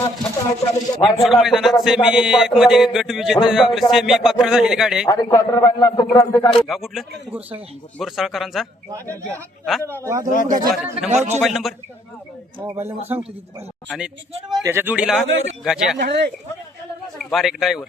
निमसोड मैदानात सेमी एक मध्ये गट विजेते आपले सेमी पात्र झालेली गाडी. आहे आणि गाव कुठलं? गुरसाळकरांचा हा? Number mobile number? Mobile number सांगतो तिथे. आणि त्याच्या जोडीला गाज्या. बारीक ड्रायव्हर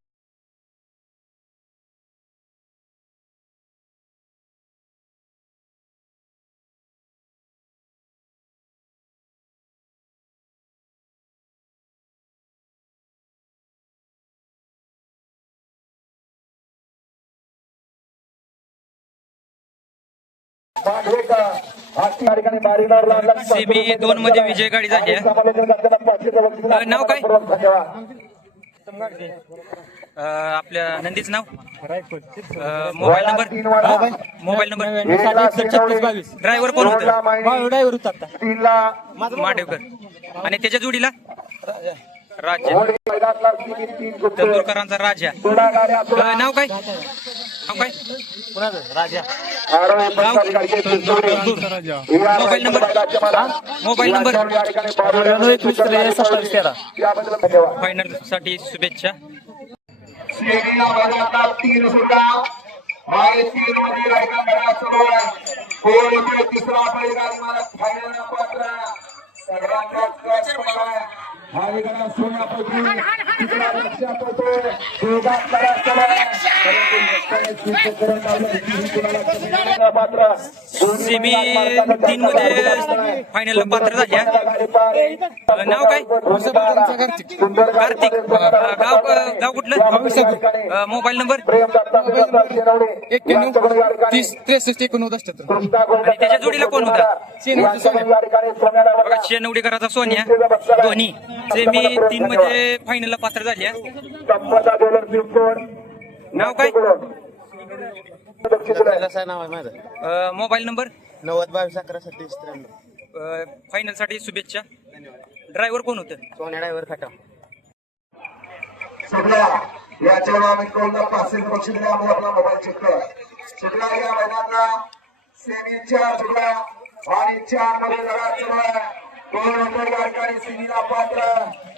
सेमी दोन मध्ये विजय गाडी झाली आहे. नाव काय? अ, आपल्या नंदीचं नाव? Mobile number? Mobile number? Driver कोण होतं? ड्रायव्हर होता. मांडेवकर आणि त्याच्या जोडीला? राजा. तंदुरकरांचा राजा. नाव काय? Mobile number? Mobile number? फायनलसाठी शुभेच्छा. तिसरा तिसरा लक्ष्या. ही सेमी तीन मध्ये फायनल पात्र झाल्या. नाव काय? कार्तिक. गाव गाव कुठलं? Mobile number? एक्क्याण्णव तीस त्रेसष्ट एकोणनव्वद अठ्याहत्तर. आणि त्याच्या जोडीला कोण होता? बघा शेनवडीकरांचा सोन्या. दोन्ही सेमी तीन मध्ये फायनलला पात्र झाली नाव काय? नाव आहे माझं मोबाईल नंबर नव्वद बावीस अकरा सत्तावीस त्र्याण्णव फायनलसाठी शुभेच्छा ड्रायव्हर कोण होतं सोन्या ड्रायव्हर खाटा आम्ही पक्ष आपला मोबाईल चेक करा या मैदानाला सेमी चार सगळ्या आणि चारमध्ये लढा सुरू आहे दोन नंबर ठिकाणी सेमीला पात्र.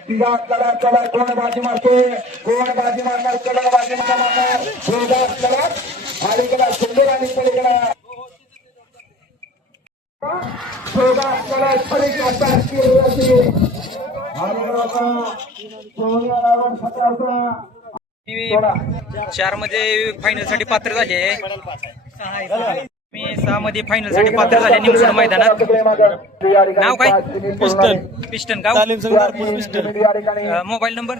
तिघात लढा चला कोण बाजी मारते कोण बाजी मारणार? चला बाजी मारणार. लढा अलीकडा सुंदर आणि पलीकडा. चारमध्ये फायनलसाठी पात्र झाले. मी सहा मध्ये फायनलसाठी पात्र झाले निमसोड मैदानात. नाव काय? पिस्टन. पिस्टन गाव तालीम संघ नागपूर पिस्टन. अ, मोबाईल नंबर.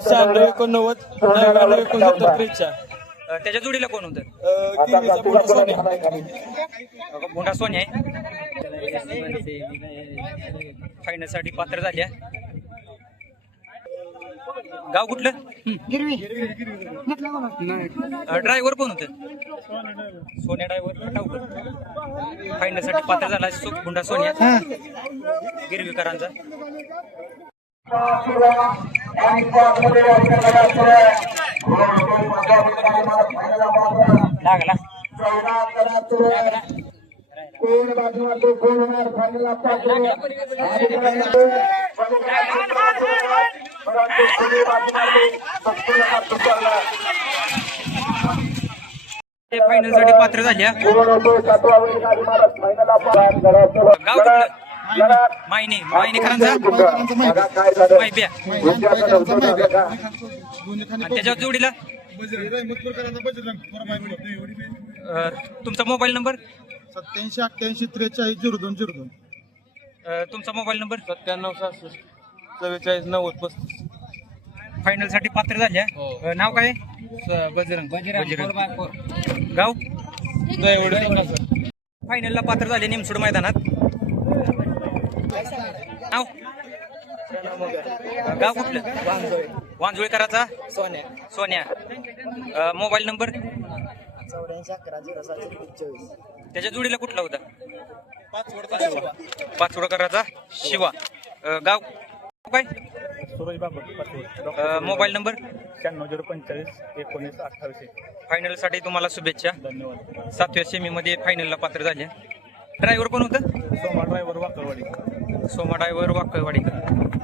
शहाण्णव एकोणनव्वद नव्याण्णव एकोणसत्तर त्रेचाळ अ, त्याच्या जोडीला कोण होतं? गिरवीचा पुढे सोन्या. मोठा सोन्या आहे. फायनलसाठी पात्र झाल्या. गाव कुठलं? ड्रायव्हर कोण होतं? सोन्या ड्रायव्हर फायनलसाठी पात्र झाला गुंडा सोन्या. गिरवीकरांचा. लागला. कोण कोण होणार फायनल फायनलसाठी पात्र झाल्या. मायने? आणि त्याच्या जोडीला? तुमचा मोबाईल नंबर? सत्याऐंशी अठ्ठ्याऐंशी त्रेचाळीस झिरो दोन झिरो दोन अ, तुमचा मोबाईल नंबर? सत्त्याण्णव सहासष्ट चव्वेचाळीस नव्वद पस्तीस. फायनलसाठी पात्र झाल्या. हो. अ, नाव काय? बजरंग. बजरंग. गाव? दहीवडी फायनलला पात्र झाले निमसोड मैदानात. नाव? अ, गाव कुठलं? वांजुळेकराचा? सोन्या. सोन्या. Mobile number? चौऱ्याऐंशी अकरा झिरो सातशे त्याच्या जोडीला कुठला होता? पाचवडकराचा शिवा. अ, गाव काय? सुरज अ, मोबाईल नंबर? शहाण्णव झिरो पंचेचाळीस एकोणीस अठ्ठावीस फायनलसाठी तुम्हाला शुभेच्छा. धन्यवाद. सातव्या सेमीमध्ये फायनलला पात्र झाले. ड्रायव्हर कोण होतं? Soma driver Wakarwadi Soma driver वाकळवाडीकर